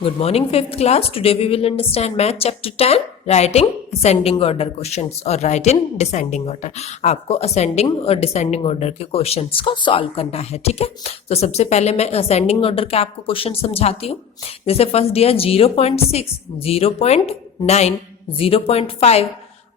Good morning, fifth class. Today we will understand math chapter 10, writing ascending order questions और write in descending order. आपको ascending और descending order के questions को solve करना है, ठीक है। तो सबसे पहले मैं ascending order के आपको क्वेश्चन समझाती हूँ। जैसे फर्स्ट दिया 0.6, 0.9, 0.5,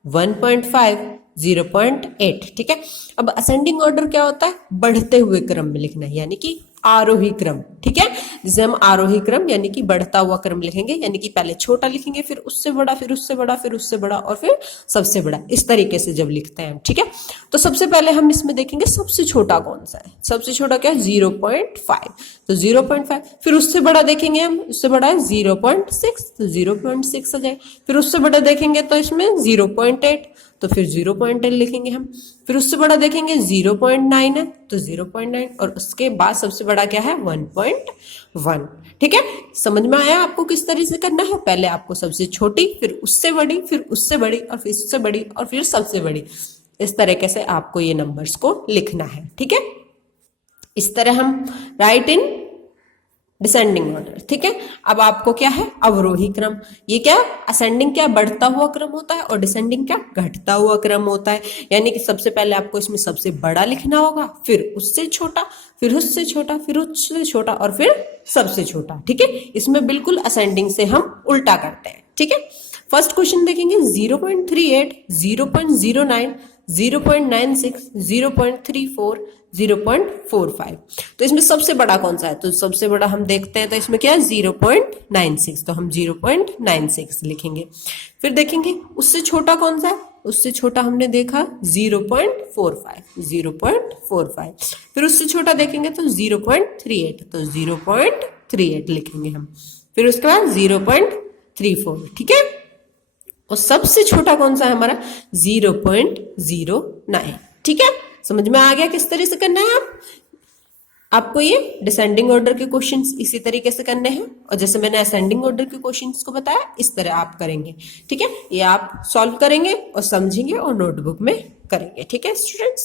1.5, 0.8, ठीक है। अब असेंडिंग ऑर्डर क्या होता है? बढ़ते हुए क्रम में लिखना है, यानी कि आरोही क्रम, ठीक है। जिसे हम आरोही क्रम यानी कि बढ़ता हुआ क्रम लिखेंगे, यानी कि पहले छोटा लिखेंगे, फिर उससे बड़ा, फिर उससे बड़ा, फिर उससे बड़ा और फिर सबसे बड़ा, इस तरीके से जब लिखते हैं, ठीक है। तो सबसे पहले हम इसमें देखेंगे सबसे छोटा कौन सा है। सबसे छोटा क्या है? 0.5, तो 0.5। फिर उससे बड़ा देखेंगे हम, उससे बड़ा है 0.6, तो 0.6 आ जाए। फिर उससे बड़ा देखेंगे तो इसमें 0.8, तो फिर 0.10 लिखेंगे हम। फिर उससे बड़ा देखेंगे 0.9 है, तो 0.9, और उसके बाद सबसे बड़ा क्या है? 1.1, ठीक है। समझ में आया आपको किस तरह से करना है? पहले आपको सबसे छोटी, फिर उससे बड़ी, फिर उससे बड़ी और फिर उससे बड़ी और फिर सबसे बड़ी, इस तरीके से आपको ये नंबर्स को लिखना है, ठीक है। इस तरह हम राइट इन डिसेंडिंग ऑर्डर, ठीक है। अब आपको क्या है? अवरोही क्रम। ये क्या? असेंडिंग क्या? बढ़ता हुआ क्रम होता है और डिसेंडिंग क्या? घटता हुआ क्रम होता है। यानी कि सबसे पहले आपको इसमें सबसे बड़ा लिखना होगा, फिर उससे छोटा, फिर उससे छोटा, फिर उससे छोटा और फिर सबसे छोटा, ठीक है। इसमें बिल्कुल असेंडिंग से हम उल्टा करते हैं, ठीक है। फर्स्ट क्वेश्चन देखेंगे 0.38, 0.09, 0.96, 0.34, 0.45। तो इसमें सबसे बड़ा कौन सा है? तो सबसे बड़ा हम देखते हैं, तो इसमें क्या है? 0.96, तो हम 0.96 लिखेंगे। फिर देखेंगे उससे छोटा कौन सा है? उससे छोटा हमने देखा 0.45, 0.45। फिर उससे छोटा देखेंगे तो 0.38, तो 0.38 लिखेंगे हम। फिर उसके बाद 0.34, ठीक है। और सबसे छोटा कौन सा है हमारा? 0.09, ठीक है। समझ में आ गया किस तरह से करना है? आपको ये डिसेंडिंग ऑर्डर के क्वेश्चंस इसी तरीके से करने हैं, और जैसे मैंने असेंडिंग ऑर्डर के क्वेश्चंस को बताया, इस तरह आप करेंगे, ठीक है। ये आप सॉल्व करेंगे और समझेंगे और नोटबुक में करेंगे, ठीक है स्टूडेंट्स।